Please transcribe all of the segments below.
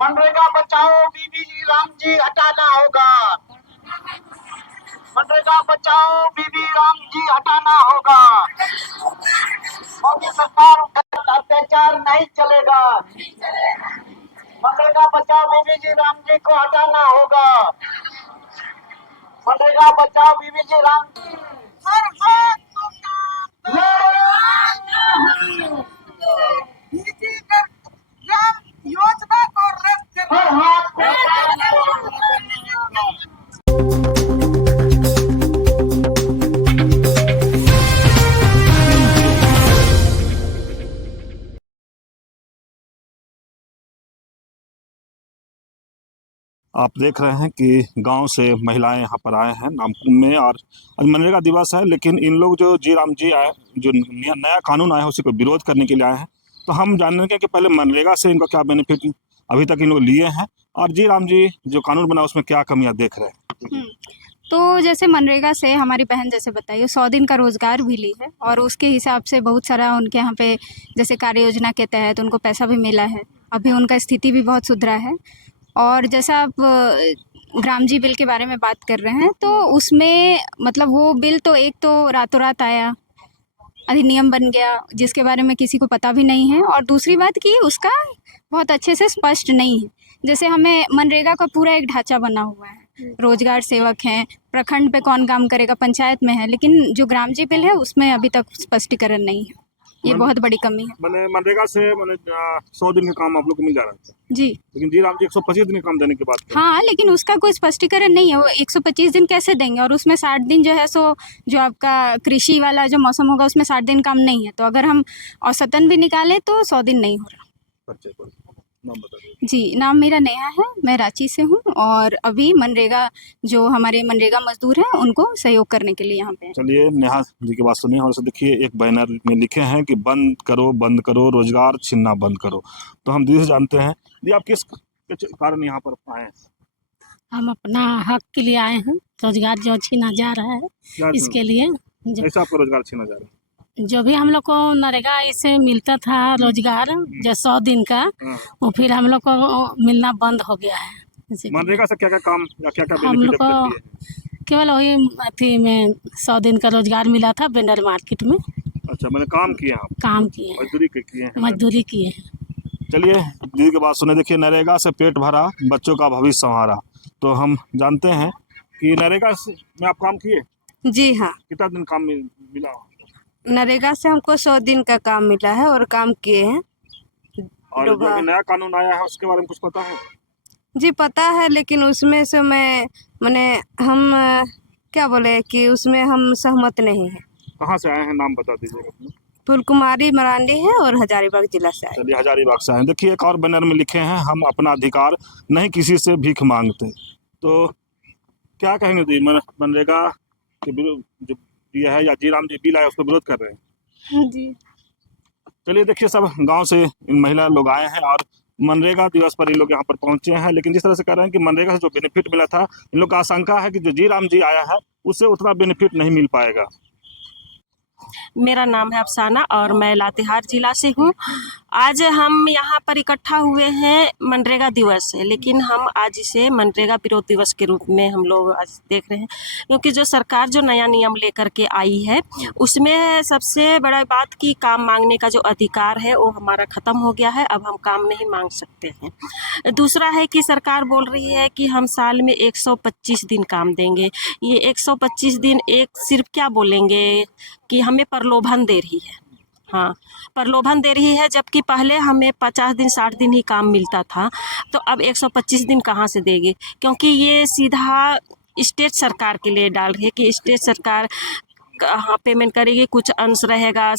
मनरेगा बचाओ बीबी राम जी हटाना होगा। मनरेगा बचाओ बीबी राम जी हटाना होगा। मोदी सरकार का अत्याचार नहीं चलेगा। मनरेगा बचाओ बीबी जी राम जी को हटाना होगा। मनरेगा बचाओ बीबी जी राम योजना को रद्द आप देख रहे हैं कि गांव से महिलाएं यहाँ पर आए हैं नामकुम में, और आज मनरेगा दिवस है। लेकिन इन लोग जो जी राम जी आए, जो नया कानून आया है उसी को विरोध करने के लिए आए हैं। तो हम जानने के पहले मनरेगा से इनका क्या बेनिफिट अभी तक इन लोग लिए हैं, और जी राम जी जो कानून बना उसमें क्या कमियां देख रहे हैं। तो जैसे मनरेगा से हमारी बहन जैसे बताइए 100 दिन का रोज़गार भी ली है, और उसके हिसाब से बहुत सारा उनके यहाँ पे जैसे कार्य योजना के तहत उनको पैसा भी मिला है। अभी उनका स्थिति भी बहुत सुधरा है। और जैसा आप ग्राम जी बिल के बारे में बात कर रहे हैं, तो उसमें मतलब वो बिल तो एक तो रातों रात आया, अधिनियम बन गया, जिसके बारे में किसी को पता भी नहीं है। और दूसरी बात कि उसका बहुत अच्छे से स्पष्ट नहीं है। जैसे हमें मनरेगा का पूरा एक ढांचा बना हुआ है, रोजगार सेवक हैं, प्रखंड पे कौन काम करेगा पंचायत में है, लेकिन जो ग्राम जी बिल है उसमें अभी तक स्पष्टीकरण नहीं है। ये बहुत बड़ी कमी है। मैंने मनरेगा से 100 दिन का काम आप लोग को मिल जा रहा है जी, लेकिन जी राम जी 125 दिन का काम देने की बात कर हाँ, लेकिन उसका कोई स्पष्टीकरण नहीं है। वो 125 दिन कैसे देंगे, और उसमें 60 दिन जो है सो जो आपका कृषि वाला जो मौसम होगा उसमें 60 दिन काम नहीं है। तो अगर हम औसतन भी निकालें तो 100 दिन नहीं हो रहा। नाम बता दीजिए। जी, नाम मेरा नेहा है, मैं रांची से हूँ, और अभी मनरेगा जो हमारे मनरेगा मजदूर हैं उनको सहयोग करने के लिए यहाँ पे। चलिए नेहा जी की बात सुनिए। और देखिए एक बैनर में लिखे हैं कि बंद करो रोजगार छीनना बंद करो। तो हम दीदी से जानते हैं, जी आप किस कारण यहाँ पर आए हैं। हम अपना हक के लिए आए हैं। रोजगार जो छीना जा रहा है इसके लिए, ऐसा आपको रोजगार छीना जा रहा है। जो भी हम लोग को नरेगा इससे मिलता था रोजगार जो 100 दिन का, वो फिर हम लोग को मिलना बंद हो गया है। मनरेगा से क्या क्या काम या क्या क्या हम लोग बेनिफिट को केवल वही अथी में 100 दिन का रोजगार मिला था बेंडर मार्केट में। अच्छा, मैंने काम किए हैं, काम किए हैं, मजदूरी किए हैं। चलिए दीदी की बात सुने। देखिए नरेगा से पेट भरा, बच्चों का भविष्य संवारा। तो हम जानते हैं कि नरेगा में आप काम किए। जी हाँ, कितना दिन काम मिला। नरेगा से हमको 100 दिन का काम मिला है और काम किए हैं। और जो अभी नया कानून आया है उसके बारे में कुछ पता है। जी पता है, लेकिन उसमें से मैंने हम क्या बोले कि उसमें हम सहमत नहीं है। कहाँ से आए हैं, नाम बता दीजिएगा अपना। फुलकुमारी मरांडी है और हजारीबाग जिला से आए। चलिए हजारीबाग से आए। देखिए एक और बैनर में लिखे हैं, हम अपना अधिकार नहीं किसी से भीख मांगते। तो क्या कहेंगे दी, मनरेगा के जो दिया है या जी राम जी बिल आया उसका विरोध कर रहे हैं। जी चलिए देखिए सब गांव से इन महिला लोग आए हैं और मनरेगा दिवस पर इन लोग यहाँ पर पहुंचे हैं। लेकिन जिस तरह से कह रहे हैं कि मनरेगा से जो बेनिफिट मिला था, इन लोग का आशंका है कि जो जी राम जी आया है उससे उतना बेनिफिट नहीं मिल पाएगा। मेरा नाम है अफसाना और मैं लातेहार जिला से हूँ। आज हम यहाँ पर इकट्ठा हुए हैं मनरेगा दिवस है, लेकिन हम आज इसे मनरेगा विरोध दिवस के रूप में हम लोग आज देख रहे हैं, क्योंकि जो सरकार जो नया नियम लेकर के आई है उसमें सबसे बड़ा बात की काम मांगने का जो अधिकार है वो हमारा ख़त्म हो गया है। अब हम काम नहीं मांग सकते हैं। दूसरा है कि सरकार बोल रही है कि हम साल में 125 दिन काम देंगे। ये 125 दिन एक सिर्फ क्या बोलेंगे कि हमें प्रलोभन दे रही है। हाँ, प्रलोभन दे रही है, जबकि पहले हमें 50 दिन 60 दिन ही काम मिलता था। तो अब 125 दिन कहाँ से देगी, क्योंकि ये सीधा स्टेट सरकार के लिए डाल रही है कि स्टेट सरकार कहाँ पेमेंट करेगी, कुछ अंश रहेगा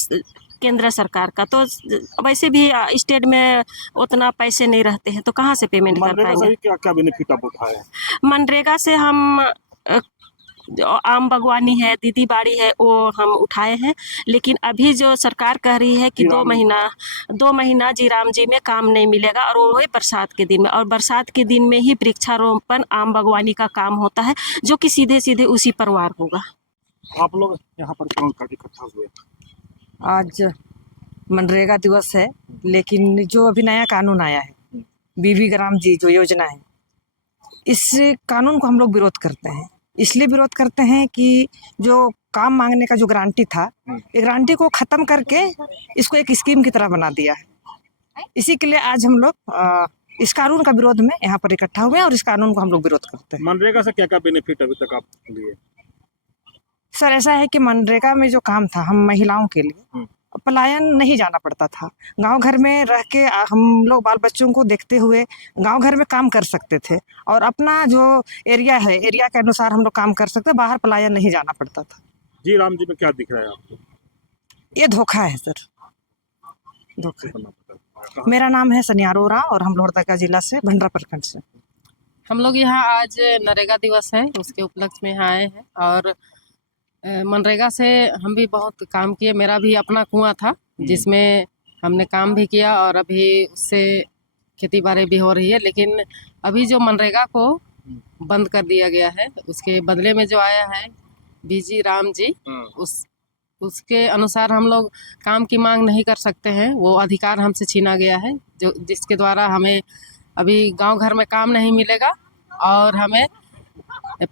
केंद्र सरकार का। तो वैसे भी स्टेट में उतना पैसे नहीं रहते हैं, तो कहाँ से पेमेंट कर पाएंगे। क्या क्या बेनिफिट आप उठाए। मनरेगा से हम आम बागवानी है, दीदी बाड़ी है, वो हम उठाए हैं। लेकिन अभी जो सरकार कह रही है कि 2 महीना जी राम जी में काम नहीं मिलेगा, और वो है बरसात के दिन में, और बरसात के दिन में ही वृक्षारोपण आम बागवानी का काम होता है, जो कि सीधे सीधे उसी परिवार होगा। आप लोग यहाँ पर कौन इकट्ठा हुए। आज मनरेगा दिवस है, लेकिन जो अभी नया कानून आया है बीबी ग्राम जी जो योजना है, इस कानून को हम लोग विरोध करते हैं। इसलिए विरोध करते हैं कि जो काम मांगने का जो गारंटी था, ये गारंटी को ख़त्म करके इसको एक स्कीम की तरह बना दिया है। इसी के लिए आज हम लोग इस कानून का विरोध में यहाँ पर इकट्ठा हुए हैं और इस कानून को हम लोग विरोध करते हैं। मनरेगा से क्या क्या बेनिफिट अभी तक आप लिए? सर ऐसा है कि मनरेगा में जो काम था, हम महिलाओं के लिए पलायन नहीं जाना पड़ता था। गांव घर में रह के हम लोग बाल बच्चों को देखते हुए गांव घर में काम कर सकते थे और अपना जो एरिया है, एरिया के अनुसार हम लोग काम कर सकते, बाहर पलायन नहीं जाना पड़ता था। जी राम जी में क्या दिख रहा है आपको? ये धोखा है सर, धोखा। मेरा नाम है सनियारो राव और हम लोहरदगा जिला से, भंडरा प्रखंड से। हम लोग यहाँ आज नरेगा दिवस है उसके उपलक्ष्य में यहाँ आए हैं और मनरेगा से हम भी बहुत काम किए। मेरा भी अपना कुआं था जिसमें हमने काम भी किया और अभी उससे खेती बाड़ी भी हो रही है, लेकिन अभी जो मनरेगा को बंद कर दिया गया है उसके बदले में जो आया है बीजी राम जी, उसके अनुसार हम लोग काम की मांग नहीं कर सकते हैं। वो अधिकार हमसे छीना गया है जो जिसके द्वारा हमें अभी गांव घर में काम नहीं मिलेगा और हमें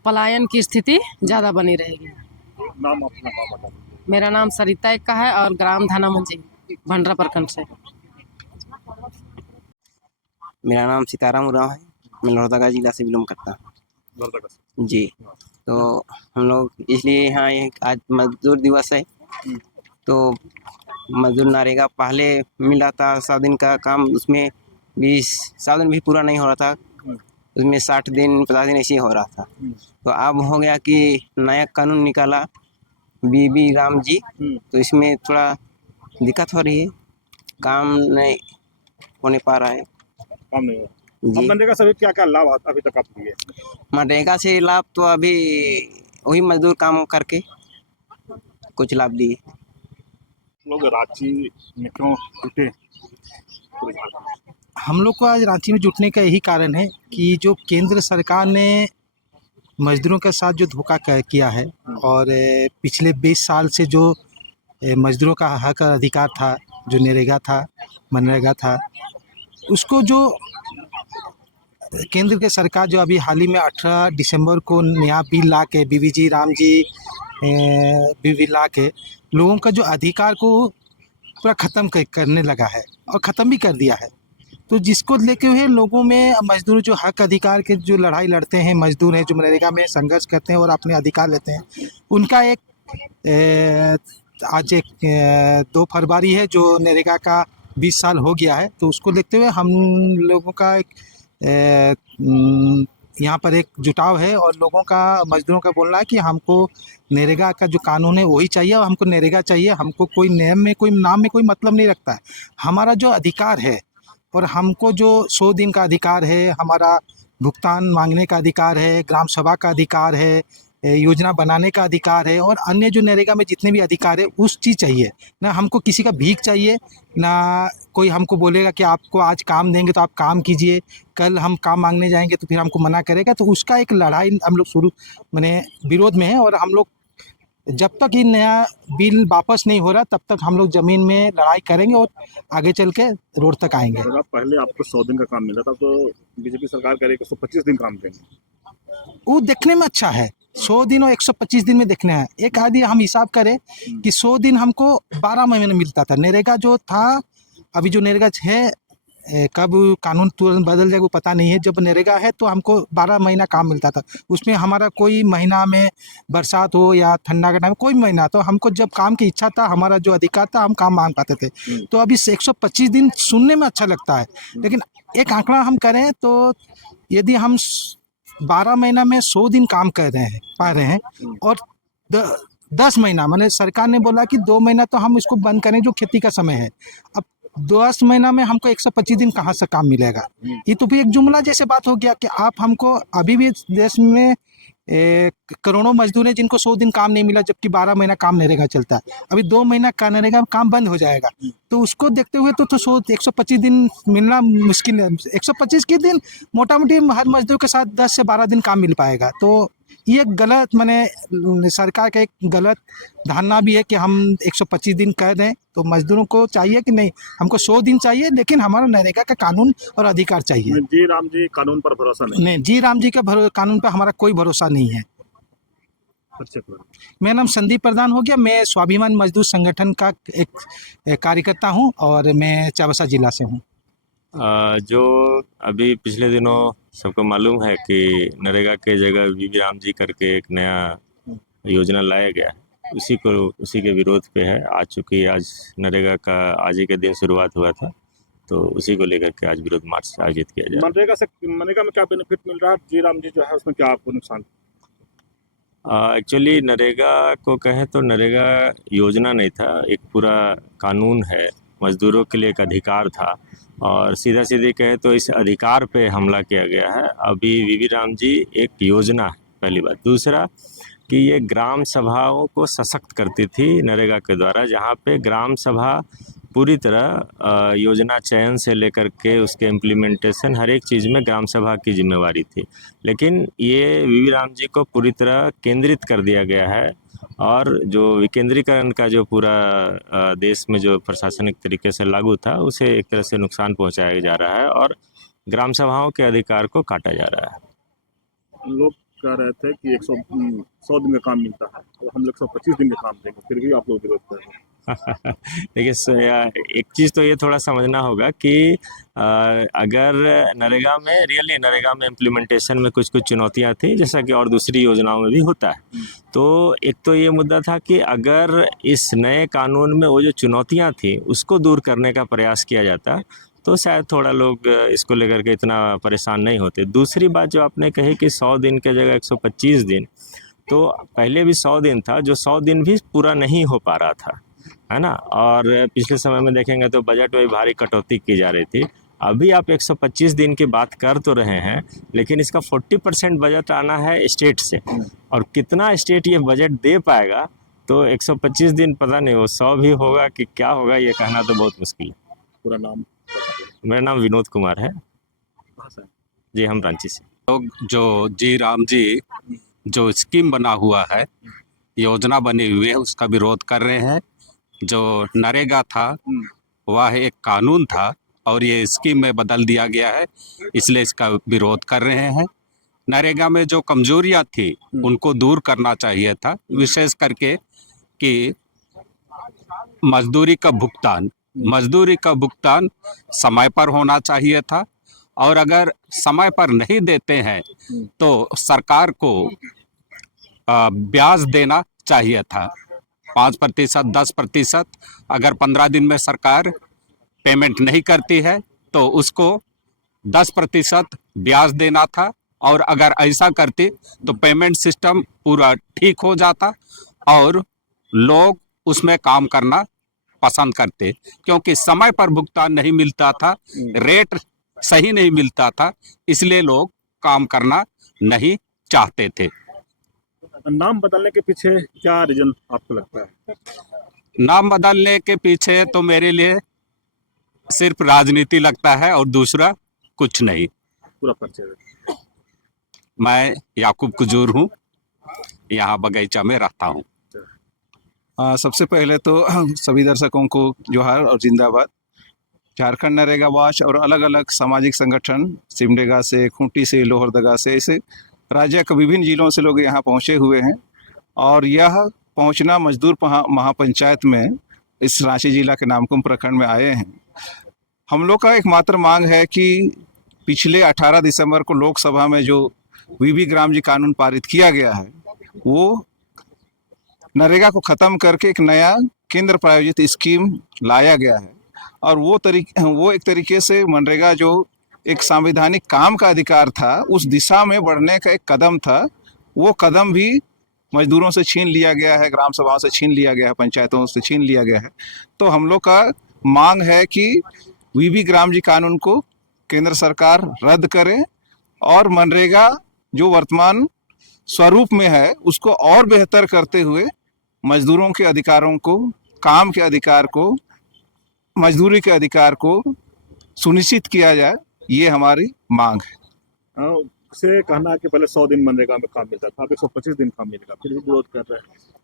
पलायन की स्थिति ज़्यादा बनी रहेगी। नाम अपना बता दीजिए। मेरा नाम सरिता एक का है और ग्राम धाना मंजी, भंडरा प्रखंड से। मेरा नाम सीताराम उरांव है, मैं लोहरदगा जिला से बिलोंग करता हूँ जी। तो हम लोग इसलिए यहाँ आज मजदूर दिवस है, तो मजदूर नरेगा पहले मिल रहा था 100 दिन का काम, उसमें 20 दिन भी पूरा नहीं हो रहा था, उसमें 60 दिन 50 दिन ऐसे ही हो रहा था। तो अब हो गया कि नया कानून निकाला बीबी राम जी, तो इसमें थोड़ा दिक्कत हो रही है, काम नहीं होने पा रहा है। काम नहीं हो जी। मनरेगा से क्या क्या लाभ अभी तक आप लिए? मनरेगा से लाभ तो अभी वही मजदूर काम करके कुछ लाभ लिए। लोग रांची में क्यों जुटे? हम लोग को आज रांची में जुटने का यही कारण है कि जो केंद्र सरकार ने मजदूरों के साथ जो धोखा किया है और पिछले 20 साल से जो मजदूरों का हक अधिकार था, जो नरेगा था, मनरेगा था, उसको जो केंद्र के सरकार जो अभी हाल ही में 18 दिसंबर को नया बिल ला के बीबी राम जी बिल ला के लोगों का जो अधिकार को पूरा ख़त्म करने लगा है और ख़त्म भी कर दिया है। तो जिसको लेके हुए लोगों में मजदूर जो हक अधिकार के जो लड़ाई लड़ते हैं, मजदूर हैं जो मनरेगा में संघर्ष करते हैं और अपने अधिकार लेते हैं, उनका एक आज 2 फरवरी है जो नरेगा का 20 साल हो गया है। तो उसको देखते हुए हम लोगों का एक यहाँ पर एक जुटाव है और लोगों का, मजदूरों का बोलना है कि हमको नरेगा का जो कानून है वही चाहिए और हमको नरेगा चाहिए। हमको कोई नाम में कोई मतलब नहीं रखता है। हमारा जो अधिकार है और हमको जो 100 दिन का अधिकार है, हमारा भुगतान मांगने का अधिकार है, ग्राम सभा का अधिकार है, योजना बनाने का अधिकार है और अन्य जो नरेगा में जितने भी अधिकार है उस चीज़ चाहिए ना। हमको किसी का भीख चाहिए ना, कोई हमको बोलेगा कि आपको आज काम देंगे तो आप काम कीजिए, कल हम काम मांगने जाएंगे तो फिर हमको मना करेगा। तो उसका एक लड़ाई हम लोग मैंने विरोध में है और हम लोग जब तक ये नया बिल वापस नहीं हो रहा तब तक हम लोग ज़मीन में लड़ाई करेंगे और आगे चल के रोड तक आएंगे। पहले आपको 100 दिन का काम मिला था, तो बीजेपी सरकार करेगी 125 दिन काम देंगे। वो देखने में अच्छा है, 100 दिन और 125 दिन में देखना है। एक आदि हम हिसाब करें कि 100 दिन हमको 12 महीने मिलता था। नरेगा जो था, अभी जो नरेगा है, कब कानून तुरंत बदल जाएगा वो पता नहीं है। जब नरेगा है तो हमको 12 महीना काम मिलता था, उसमें हमारा कोई महीना में बरसात हो या ठंडा का टाइम कोई महीना, तो हमको जब काम की इच्छा था, हमारा जो अधिकार था, हम काम मांग पाते थे। तो अभी 125 दिन सुनने में अच्छा लगता है, लेकिन एक आंकड़ा हम करें तो यदि हम 12 महीना में 100 दिन काम कर पा रहे हैं और 10 महीना, मैंने सरकार ने बोला कि 2 महीना तो हम इसको बंद करें जो खेती का समय है, अब 10 महीना में हमको 125 दिन कहाँ से काम मिलेगा? ये तो भी एक जुमला जैसे बात हो गया कि आप हमको, अभी भी देश में करोड़ों मजदूर हैं जिनको 100 दिन काम नहीं मिला, जबकि 12 महीना काम नरेगा चलता है। अभी 2 महीना का नरेगा काम बंद हो जाएगा, तो उसको देखते हुए तो 125 दिन मिलना मुश्किल है। 125 के दिन मोटा मोटी हर मजदूर के साथ 10 से 12 दिन काम मिल पाएगा। तो ये गलत माने सरकार का एक गलत धारणा भी है कि हम 125 दिन कह दें, तो मजदूरों को चाहिए कि नहीं, हमको 100 दिन चाहिए, लेकिन हमारा नरेगा का कानून और अधिकार चाहिए। जी राम जी कानून पर भरोसा नहीं। नहीं, जी राम जी के कानून पर हमारा कोई भरोसा नहीं है। मेरा नाम संदीप प्रधान हो गया, मैं स्वाभिमान मजदूर संगठन का एक कार्यकर्ता हूँ और मैं चाबसा जिला से हूँ। जो अभी पिछले दिनों सबको मालूम है कि नरेगा के जगह बीबी राम जी करके एक नया योजना लाया गया है, उसी के विरोध पे है। आज नरेगा का आज ही के दिन शुरुआत हुआ था, तो उसी को लेकर के आज विरोध मार्च आयोजित किया जाए। मनरेगा में क्या बेनिफिट मिल रहा है? जी राम जी जो है उसमें क्या आपको नुकसान? एक्चुअली नरेगा को कहें तो नरेगा योजना नहीं था, एक पूरा कानून है, मजदूरों के लिए एक अधिकार था, और सीधा सीधी कहे तो इस अधिकार पे हमला किया गया है। अभी बीबी राम जी एक योजना है, पहली बात। दूसरा कि ये ग्राम सभाओं को सशक्त करती थी नरेगा के द्वारा, जहाँ पे ग्राम सभा पूरी तरह योजना चयन से लेकर के उसके इम्प्लीमेंटेशन हर एक चीज़ में ग्राम सभा की जिम्मेवारी थी। लेकिन ये बीबी राम जी को पूरी तरह केंद्रित कर दिया गया है, और जो विकेंद्रीकरण का जो पूरा देश में जो प्रशासनिक तरीके से लागू था, उसे एक तरह से नुकसान पहुंचाया जा रहा है और ग्राम सभाओं के अधिकार को काटा जा रहा है। लोग कह रहे थे कि 100 दिन का काम मिलता है, तो हम लोग 125 दिन का काम देंगे, फिर भी आप लोग विरोध कर रहे हैं। देखिए, एक चीज़ तो ये थोड़ा समझना होगा कि अगर नरेगा में इम्प्लीमेंटेशन में कुछ चुनौतियां थी, जैसा कि और दूसरी योजनाओं में भी होता है। तो एक तो ये मुद्दा था कि अगर इस नए कानून में वो जो चुनौतियां थी उसको दूर करने का प्रयास किया जाता, तो शायद थोड़ा लोग इसको लेकर के इतना परेशान नहीं होते। दूसरी बात जो आपने कही कि 100 दिन के जगह 125 दिन, तो पहले भी 100 दिन था, जो 100 दिन भी पूरा नहीं हो पा रहा था, है ना। और पिछले समय में देखेंगे तो बजट में भारी कटौती की जा रही थी। अभी आप 125 दिन की बात कर तो रहे हैं, लेकिन इसका 40% बजट आना है स्टेट से, और कितना स्टेट ये बजट दे पाएगा, तो 125 दिन पता नहीं वो 100 भी होगा कि क्या होगा, ये कहना तो बहुत मुश्किल है। पूरा नाम? मेरा नाम विनोद कुमार है जी, हम रांची से। लोग जो जी राम जी जो स्कीम बना हुआ है, योजना बनी हुई है, उसका विरोध कर रहे हैं। जो नरेगा था वह एक कानून था और ये स्कीम में बदल दिया गया है, इसलिए इसका विरोध कर रहे हैं। नरेगा में जो कमजोरियां थी उनको दूर करना चाहिए था, विशेष करके कि मजदूरी का भुगतान समय पर होना चाहिए था, और अगर समय पर नहीं देते हैं तो सरकार को ब्याज देना चाहिए था, 5%, 10%। अगर 15 दिन में सरकार पेमेंट नहीं करती है तो उसको 10% ब्याज देना था, और अगर ऐसा करती तो पेमेंट सिस्टम पूरा ठीक हो जाता और लोग उसमें काम करना पसंद करते, क्योंकि समय पर भुगतान नहीं मिलता था, रेट सही नहीं मिलता था, इसलिए लोग काम करना नहीं चाहते थे। नाम बदलने के पीछे क्या रीजन आपको लगता है? नाम बदलने के पीछे तो मेरे लिए सिर्फ राजनीति लगता है और दूसरा कुछ नहीं। पूरा परिचय? मैं याकूब कुजूर हूँ, यहाँ बगीचा में रहता हूँ। सबसे पहले तो सभी दर्शकों को जोहार और जिंदाबाद। झारखंड नरेगा वॉच और अलग अलग सामाजिक संगठन सिमडेगा से, खूंटी से, लोहरदगा से, ऐसे राज्य के विभिन्न जिलों से लोग यहाँ पहुँचे हुए हैं, और यह पहुँचना मजदूर महापंचायत में इस रांची जिला के नामकुम प्रखंड में आए हैं। हम लोग का एकमात्र मांग है कि पिछले 18 दिसंबर को लोकसभा में जो बीबी राम जी कानून पारित किया गया है, वो नरेगा को ख़त्म करके एक नया केंद्र प्रायोजित स्कीम लाया गया है, और वो एक तरीके से मनरेगा जो एक संवैधानिक काम का अधिकार था, उस दिशा में बढ़ने का एक कदम था, वो कदम भी मजदूरों से छीन लिया गया है, ग्राम सभाओं से छीन लिया गया है, पंचायतों से छीन लिया गया है। तो हम लोग का मांग है कि बीबी राम जी कानून को केंद्र सरकार रद्द करे, और मनरेगा जो वर्तमान स्वरूप में है उसको और बेहतर करते हुए मजदूरों के अधिकारों को, काम के अधिकार को, मजदूरी के अधिकार को सुनिश्चित किया जाए, ये हमारी मांग है। से कहना है कि पहले 100 दिन मनरेगा में काम मिलता था, अब 125 दिन काम मिलेगा, फिर भी विरोध कर रहे हैं।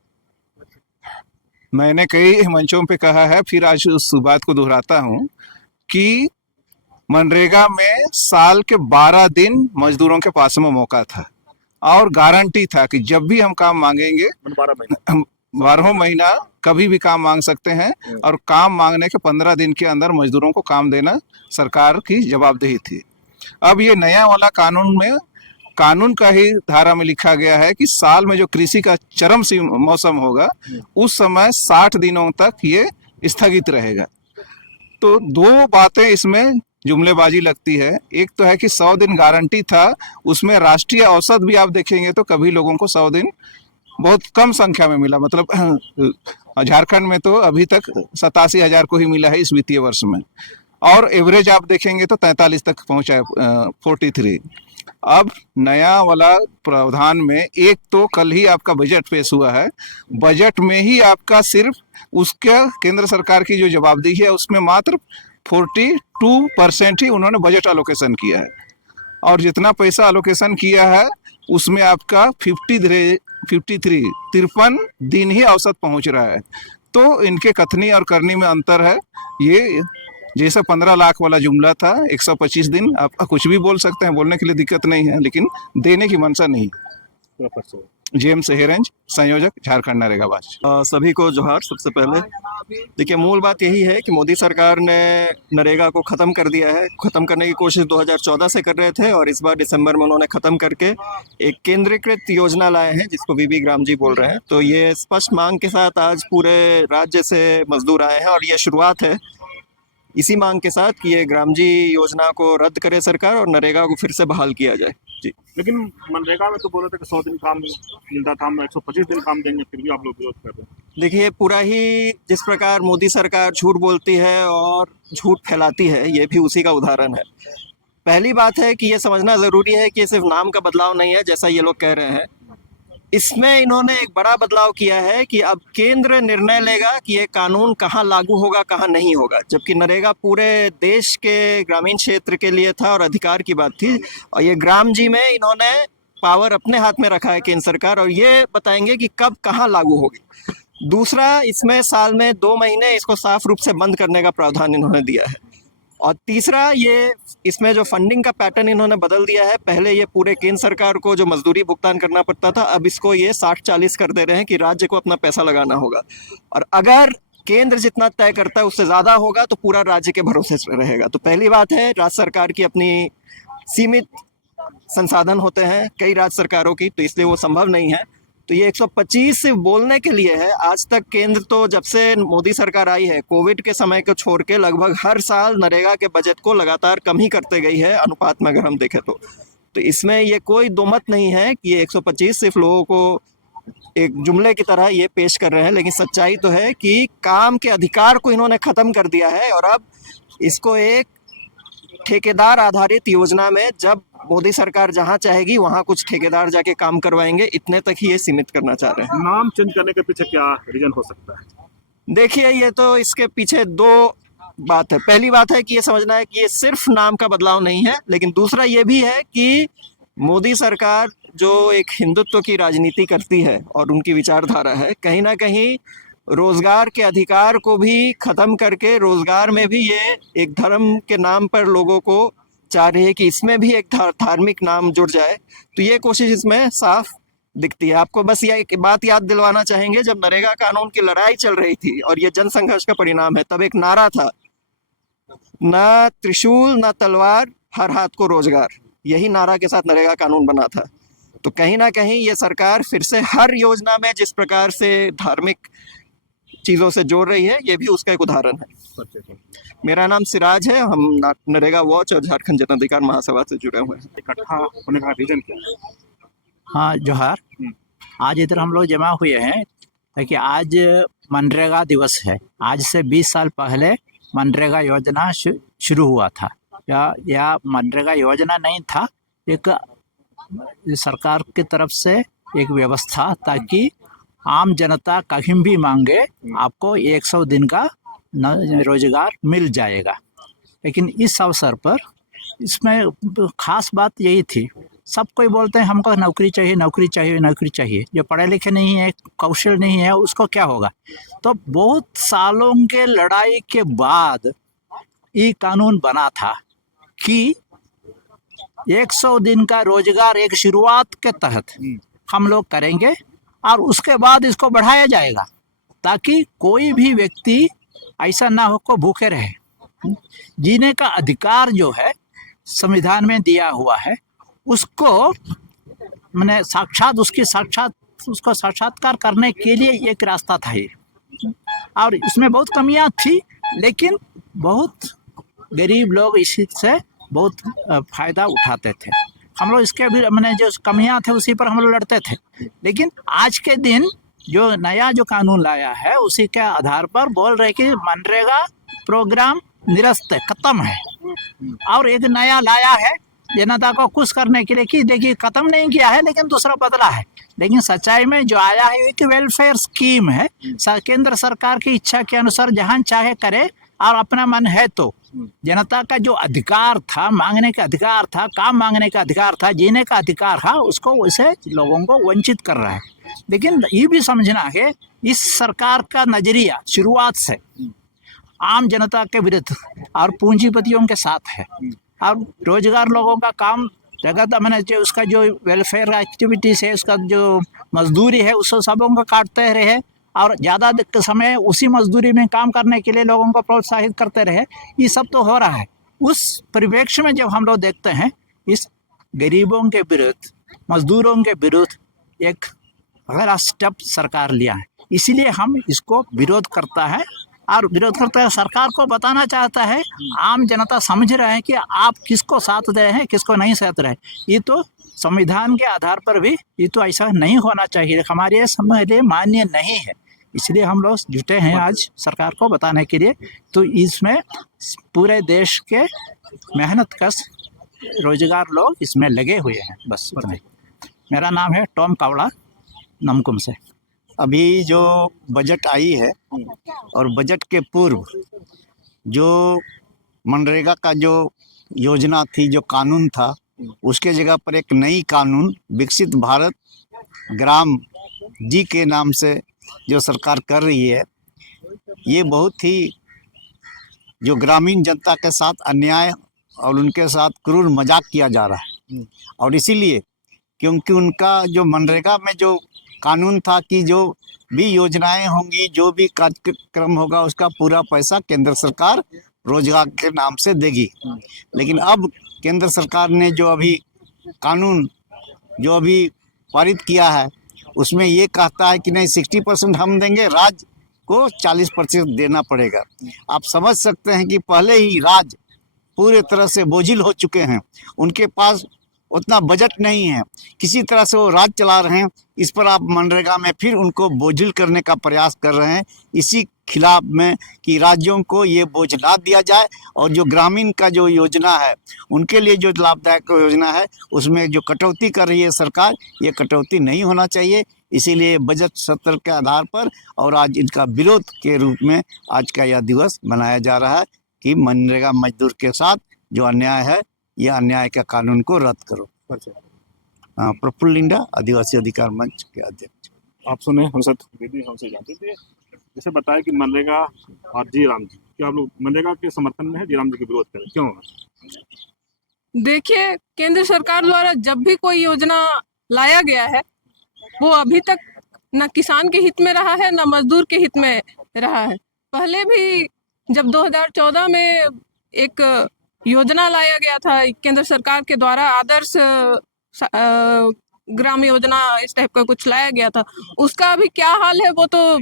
मैंने कई मंचों पे कहा है, फिर आज उस बात को दोहराता हूँ कि मनरेगा में साल के 12 दिन मजदूरों के पास में मौका था और गारंटी था कि जब भी हम काम मांगेंगे 12 महीने 12 महीना कभी भी काम मांग सकते हैं, और काम मांगने के 15 दिन के अंदर मजदूरों को काम देना सरकार की जवाबदेही थी। अब ये नया वाला कानून का ही धारा में लिखा गया है कि साल में जो कृषि का चरम मौसम होगा उस समय 60 दिनों तक ये स्थगित रहेगा। तो दो बातें इसमें जुमलेबाजी लगती है। एक तो है कि 100 दिन गारंटी था, उसमें राष्ट्रीय औसत भी आप देखेंगे तो कभी लोगों को 100 दिन बहुत कम संख्या में मिला, मतलब झारखंड में तो अभी तक 87,000 को ही मिला है इस वित्तीय वर्ष में, और एवरेज आप देखेंगे तो 43 तक पहुंचा है, 43। अब नया वाला प्रावधान में एक तो कल ही आपका बजट पेश हुआ है, बजट में ही आपका सिर्फ उसका केंद्र सरकार की जो जवाबदेही है उसमें मात्र 42% ही उन्होंने बजट एलोकेशन किया है, और जितना पैसा एलोकेशन किया है उसमें आपका 53 दिन ही औसत पहुंच रहा है। तो इनके कथनी और करनी में अंतर है। ये जैसे 15 लाख वाला जुमला था, 125 दिन आप कुछ भी बोल सकते हैं, बोलने के लिए दिक्कत नहीं है, लेकिन देने की मंशा नहीं। जेम्स हेरेंज, संयोजक, झारखंड नरेगा वाच। सभी को जोहार। सबसे पहले देखिए, मूल बात यही है कि मोदी सरकार ने नरेगा को ख़त्म कर दिया है। ख़त्म करने की कोशिश 2014 से कर रहे थे और इस बार दिसंबर में उन्होंने ख़त्म करके एक केंद्रीकृत योजना लाए हैं जिसको बीबी ग्राम जी बोल रहे हैं। तो ये स्पष्ट मांग के साथ आज पूरे राज्य से मजदूर आए हैं और ये शुरुआत है इसी मांग के साथ कि ये ग्राम जी योजना को रद्द करे सरकार और नरेगा को फिर से बहाल किया जाए। जी, लेकिन मनरेगा में तो बोल रहे थे कि 100 दिन काम मिलता था, हम 125 दिन काम देंगे, फिर भी आप लोग विरोध कर रहे हैं। देखिए, पूरा ही जिस प्रकार मोदी सरकार झूठ बोलती है और झूठ फैलाती है, ये भी उसी का उदाहरण है। पहली बात है कि ये समझना ज़रूरी है कि ये सिर्फ नाम का बदलाव नहीं है जैसा ये लोग कह रहे हैं। इसमें इन्होंने एक बड़ा बदलाव किया है कि अब केंद्र निर्णय लेगा कि ये कानून कहाँ लागू होगा, कहाँ नहीं होगा, जबकि नरेगा पूरे देश के ग्रामीण क्षेत्र के लिए था और अधिकार की बात थी। और ये ग्राम जी में इन्होंने पावर अपने हाथ में रखा है केंद्र सरकार, और ये बताएंगे कि कब कहाँ लागू होगी। दूसरा, इसमें साल में 2 महीने इसको साफ रूप से बंद करने का प्रावधान इन्होंने दिया है। और तीसरा, ये इसमें जो फंडिंग का पैटर्न इन्होंने बदल दिया है। पहले ये पूरे केंद्र सरकार को जो मजदूरी भुगतान करना पड़ता था, अब इसको ये 60-40 कर दे रहे हैं कि राज्य को अपना पैसा लगाना होगा, और अगर केंद्र जितना तय करता है उससे ज़्यादा होगा तो पूरा राज्य के भरोसे रहेगा। तो पहली बात है, राज्य सरकार की अपनी सीमित संसाधन होते हैं कई राज्य सरकारों की, तो इसलिए वो संभव नहीं है। तो ये 125 सिर्फ बोलने के लिए है। आज तक केंद्र तो जब से मोदी सरकार आई है, कोविड के समय को छोड़ के लगभग हर साल नरेगा के बजट को लगातार कम ही करते गई है अनुपात में, अगर हम देखें तो इसमें ये कोई दो मत नहीं है कि ये 125 सिर्फ लोगों को एक जुमले की तरह ये पेश कर रहे हैं। लेकिन सच्चाई तो है कि काम के अधिकार को इन्होंने ख़त्म कर दिया है और अब इसको एक ठेकेदार आधारित योजना में, जब मोदी सरकार जहां चाहेगी वहां कुछ ठेकेदार जाके काम करवाएंगे, इतने तक ही ये सीमित करना चाह रहे हैं। नाम चेंज करने के पीछे क्या रीजन हो सकता है? देखिए, ये तो इसके पीछे 2 बात है। पहली बात है कि ये समझना है कि ये सिर्फ नाम का बदलाव नहीं है, लेकिन दूसरा ये भी है कि मोदी सरकार जो एक हिंदुत्व की राजनीति करती है और उनकी विचारधारा है, कहीं ना कहीं रोजगार के अधिकार को भी खत्म करके रोजगार में भी ये एक धर्म के नाम पर लोगों को चाह रही है कि इसमें भी एक धार्मिक नाम जुड़ जाए। तो ये कोशिश इसमें साफ दिखती है। आपको बस ये एक बात याद दिलवाना चाहेंगे, जब नरेगा कानून की लड़ाई चल रही थी और ये जन संघर्ष का परिणाम है, तब एक नारा था, ना त्रिशूल ना तलवार, हर हाथ को रोजगार। यही नारा के साथ नरेगा कानून बना था। तो कहीं ना कहीं ये सरकार फिर से हर योजना में जिस प्रकार से धार्मिक चीज़ों से जोड़ रही है, ये भी उसका एक उदाहरण है। मेरा नाम सिराज है, हम नरेगा वॉच और झारखंड जन अधिकार महासभा से जुड़े हुए हैं। इकट्ठा होने का रीजन क्या है? हाँ जोहार। आज इधर हम लोग जमा हुए हैं ताकि आज मनरेगा दिवस है। आज से 20 साल पहले मनरेगा योजना शुरू हुआ था। या मनरेगा योजना नहीं था, एक सरकार की तरफ से एक व्यवस्था, ताकि आम जनता कहीं भी मांगे आपको 100 दिन का रोजगार मिल जाएगा। लेकिन इस अवसर पर इसमें खास बात यही थी सब कोई बोलते हैं हमको नौकरी चाहिए, नौकरी चाहिए, नौकरी चाहिए। जो पढ़े लिखे नहीं है, कौशल नहीं है, उसको क्या होगा? तो बहुत सालों के लड़ाई के बाद ये कानून बना था कि 100 दिन का रोजगार एक शुरुआत के तहत हम लोग करेंगे और उसके बाद इसको बढ़ाया जाएगा, ताकि कोई भी व्यक्ति ऐसा ना हो को भूखे रहे। जीने का अधिकार जो है संविधान में दिया हुआ है, उसको मैंने उसको साक्षात्कार करने के लिए एक रास्ता था ये। और इसमें बहुत कमियां थी, लेकिन बहुत गरीब लोग इसी से बहुत फायदा उठाते थे। हम लोग इसके भी मैंने जो कमियां थे उसी पर हम लोग लड़ते थे। लेकिन आज के दिन जो नया जो कानून लाया है उसी के आधार पर बोल रहे कि मनरेगा प्रोग्राम निरस्त है, खत्म है, और एक नया लाया है जनता को खुश करने के लिए कि देखिए खत्म नहीं किया है लेकिन दूसरा बदला है। लेकिन सच्चाई में जो आया है एक वेलफेयर स्कीम है, केंद्र सरकार की इच्छा के अनुसार जहाँ चाहे करे, और अपना मन है तो जनता का जो अधिकार था, मांगने का अधिकार था, काम मांगने का अधिकार था, जीने का अधिकार था, उसको वैसे लोगों को वंचित कर रहा है। लेकिन ये भी समझना है इस सरकार का नजरिया शुरुआत से आम जनता के विरुद्ध और पूंजीपतियों के साथ है, और रोजगार लोगों का काम जगह मैंने जो उसका जो वेलफेयर एक्टिविटीज़ है, उसका जो मजदूरी है, उसको सबों को काटते रहे और ज़्यादा समय उसी मजदूरी में काम करने के लिए लोगों को प्रोत्साहित करते रहे। ये सब तो हो रहा है। उस परिप्रेक्ष्य में जब हम लोग देखते हैं इस गरीबों के विरुद्ध, मजदूरों के विरुद्ध एक अगला स्टेप सरकार लिया है, इसीलिए हम इसको विरोध करता है। और विरोध करता है, सरकार को बताना चाहता है, आम जनता समझ रहे हैं कि आप किसको साथ दे रहे हैं, किसको नहीं साथ रहे। ये तो संविधान के आधार पर भी ये तो ऐसा नहीं होना चाहिए, हमारे लिए मान्य नहीं है। इसलिए हम लोग जुटे हैं आज सरकार को बताने के लिए। तो इसमें पूरे देश के मेहनत कश रोजगार लोग इसमें लगे हुए हैं। बस इतना ही। मेरा नाम है टॉम कावड़ा, नमकुम से। अभी जो बजट आई है और बजट के पूर्व जो मनरेगा का जो योजना थी, जो कानून था, उसके जगह पर एक नई कानून विकसित भारत ग्राम जी के नाम से जो सरकार कर रही है, ये बहुत ही जो ग्रामीण जनता के साथ अन्याय और उनके साथ क्रूर मजाक किया जा रहा है। और इसीलिए क्योंकि उनका जो मनरेगा में जो कानून था कि जो भी योजनाएं होंगी, जो भी कार्यक्रम होगा, उसका पूरा पैसा केंद्र सरकार रोजगार के नाम से देगी। लेकिन अब केंद्र सरकार ने जो अभी कानून जो अभी पारित किया है, उसमें ये कहता है कि नहीं 60% हम देंगे, राज्य को 40% देना पड़ेगा। आप समझ सकते हैं कि पहले ही राज्य पूरे तरह से बोझिल हो चुके हैं, उनके पास उतना बजट नहीं है, किसी तरह से वो राज्य चला रहे हैं। इस पर आप मनरेगा में फिर उनको बोझिल करने का प्रयास कर रहे हैं। इसी खिलाफ में कि राज्यों को ये बोझ ना दिया जाए, और जो ग्रामीण का जो योजना है उनके लिए जो लाभदायक योजना है उसमें जो कटौती कर रही है सरकार, ये कटौती नहीं होना चाहिए। इसीलिए बजट सत्र के आधार पर और आज इनका विरोध के रूप में आज का यह दिवस मनाया जा रहा है कि मनरेगा मजदूर के साथ जो अन्याय है, यह अन्याय का कानून को रद्द करो। प्रफुल्ल लिंडा, आदिवासी अधिकार मंच के अध्यक्ष। आप सुने हमसे दीदी हमसे जानते थे, जैसे बताया कि मनरेगा और जी राम जी, क्या आप लोग मनरेगा के समर्थन में है, जी राम जी के विरोध करें, क्यों? देखिए, केंद्र सरकार द्वारा जब भी कोई योजना लाया गया है, वो अभी तक न किसान के हित में रहा है, न मजदूर के हित में रहा है। पहले भी जब 2014 में एक योजना लाया गया था केंद्र सरकार के द्वारा, आदर्श ग्राम योजना इस टाइप का कुछ लाया गया था, उसका अभी क्या हाल है वो तो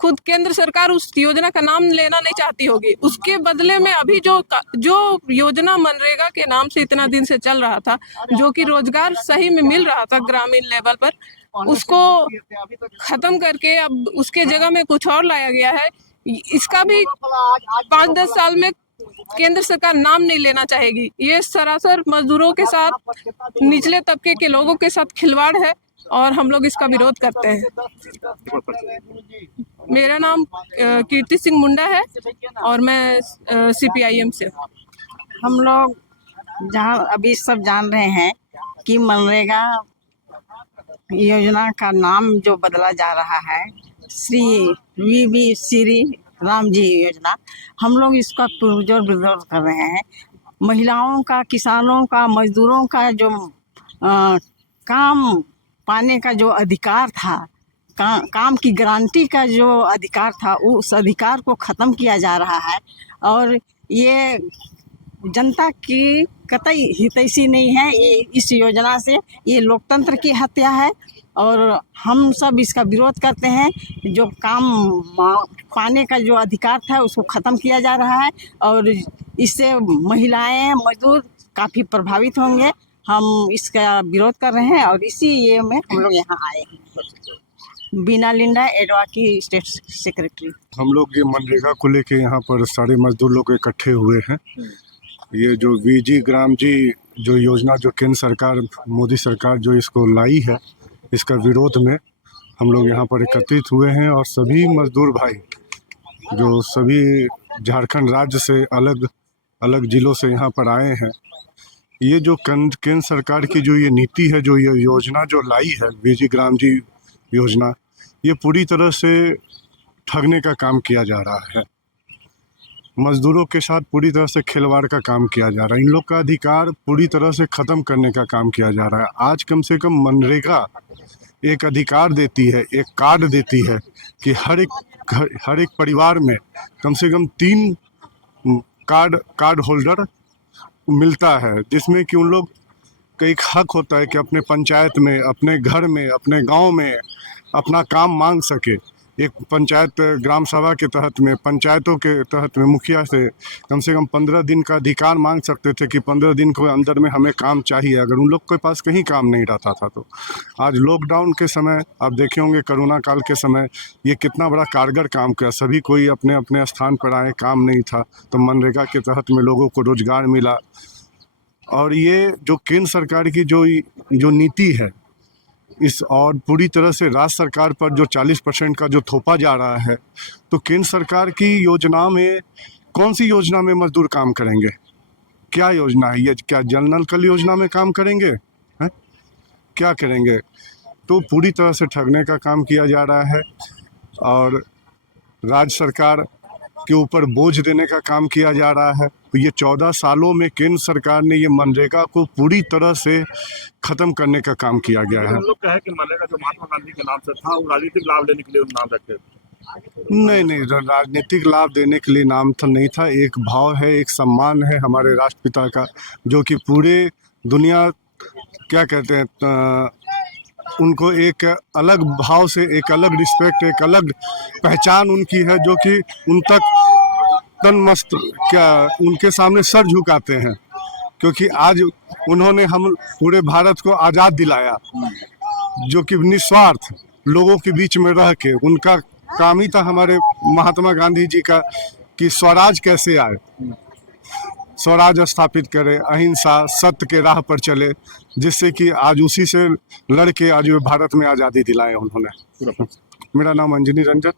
खुद केंद्र सरकार उस योजना का नाम लेना नहीं चाहती होगी। उसके बदले में अभी जो योजना मनरेगा के नाम से इतना दिन से चल रहा था, जो कि रोजगार सही में मिल रहा था ग्रामीण लेवल पर, उसको खत्म करके अब उसके जगह में कुछ और लाया गया है। इसका भी 5-10 साल में केंद्र सरकार नाम नहीं लेना चाहेगी। ये सरासर मजदूरों के साथ, निचले तबके के लोगों के साथ खिलवाड़ है, और हम लोग इसका विरोध करते हैं। मेरा नाम कीर्ति सिंह मुंडा है और मैं CPIM से। हम लोग जहाँ अभी सब जान रहे हैं कि मनरेगा योजना का नाम जो बदला जा रहा है, श्री वीबी श्री राम जी योजना, हम लोग इसका पुरजोर विरोध कर रहे हैं। महिलाओं का, किसानों का, मजदूरों का जो काम पाने का जो अधिकार था, काम की गारंटी का जो अधिकार था, उस अधिकार को ख़त्म किया जा रहा है। और ये जनता की कतई हितैषी नहीं है। ये इस योजना से ये लोकतंत्र की हत्या है और हम सब इसका विरोध करते हैं। जो काम पाने का जो अधिकार था उसको ख़त्म किया जा रहा है और इससे महिलाएं, मजदूर काफ़ी प्रभावित होंगे। हम इसका विरोध कर रहे हैं और इसी ये में हम लोग यहाँ आए हैं। बीना लिंडा, एडवा की स्टेट सेक्रेटरी। हम लोग ये मनरेगा को लेके यहाँ पर सारे मजदूर लोग इकट्ठे हुए हैं। ये जो वीजी ग्राम जी जो योजना जो केंद्र सरकार, मोदी सरकार जो इसको लाई है, इसका विरोध में हम लोग यहाँ पर एकत्रित हुए हैं। और सभी मजदूर भाई जो सभी झारखंड राज्य से अलग अलग ज़िलों से यहाँ पर आए हैं, ये जो केंद्र सरकार की जो ये नीति है, जो ये योजना जो लाई है वीजी ग्राम जी योजना, ये पूरी तरह से ठगने का काम किया जा रहा है। मजदूरों के साथ पूरी तरह से खिलवाड़ का काम किया जा रहा है। इन लोग का अधिकार पूरी तरह से ख़त्म करने का काम किया जा रहा है। आज कम से कम मनरेगा एक अधिकार देती है, एक कार्ड देती है कि हर एक परिवार में कम से कम 3 कार्ड होल्डर मिलता है, जिसमें कि उन लोग का एक हक होता है कि अपने पंचायत में, अपने घर में, अपने गांव में अपना काम मांग सके। एक पंचायत ग्राम सभा के तहत में, पंचायतों के तहत में मुखिया से कम 15 दिन का अधिकार मांग सकते थे कि 15 दिन के अंदर में हमें काम चाहिए, अगर उन लोग के पास कहीं काम नहीं रहता था। तो आज लॉकडाउन के समय आप देखे होंगे, कोरोना काल के समय ये कितना बड़ा कारगर काम किया। सभी कोई अपने अपने स्थान पर आए, काम नहीं था, तो मनरेगा के तहत में लोगों को रोजगार मिला। और ये जो केंद्र सरकार की जो नीति है, इस और पूरी तरह से राज्य सरकार पर जो 40% का जो थोपा जा रहा है, तो केंद्र सरकार की योजना में कौन सी योजना में मजदूर काम करेंगे? क्या योजना है ये? क्या जल नल कल योजना में काम करेंगे हैं? क्या करेंगे? तो पूरी तरह से ठगने का काम किया जा रहा है और राज्य सरकार के ऊपर बोझ देने का काम किया जा रहा है। तो ये 14 सालों में केंद्र सरकार ने ये मनरेगा को पूरी तरह से ख़त्म करने का काम किया गया है। हम लोग कहे कि मनरेगा जो महात्मा गांधी के नाम से था, वो राजनीतिक लाभ लेने के लिए नाम रखे थे। नहीं, राजनीतिक लाभ देने के लिए नाम तो नहीं था। एक भाव है, एक सम्मान है हमारे राष्ट्रपिता का, जो कि पूरे दुनिया क्या कहते हैं, उनको एक अलग भाव से, एक अलग रिस्पेक्ट, एक अलग पहचान उनकी है, जो कि उन तक तन मस्त क्या उनके सामने सर झुकाते हैं, क्योंकि आज उन्होंने हम पूरे भारत को आज़ाद दिलाया, जो कि निस्वार्थ लोगों के बीच में रह के उनका काम ही था हमारे महात्मा गांधी जी का कि स्वराज कैसे आए, स्वराज स्थापित करे, अहिंसा सत्य के राह पर चले, जिससे कि आज उसी से लड़के आज भारत में आज़ादी दिलाए उन्होंने। मेरा नाम अंजनी रंजन,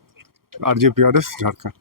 RJPRS झारखंड।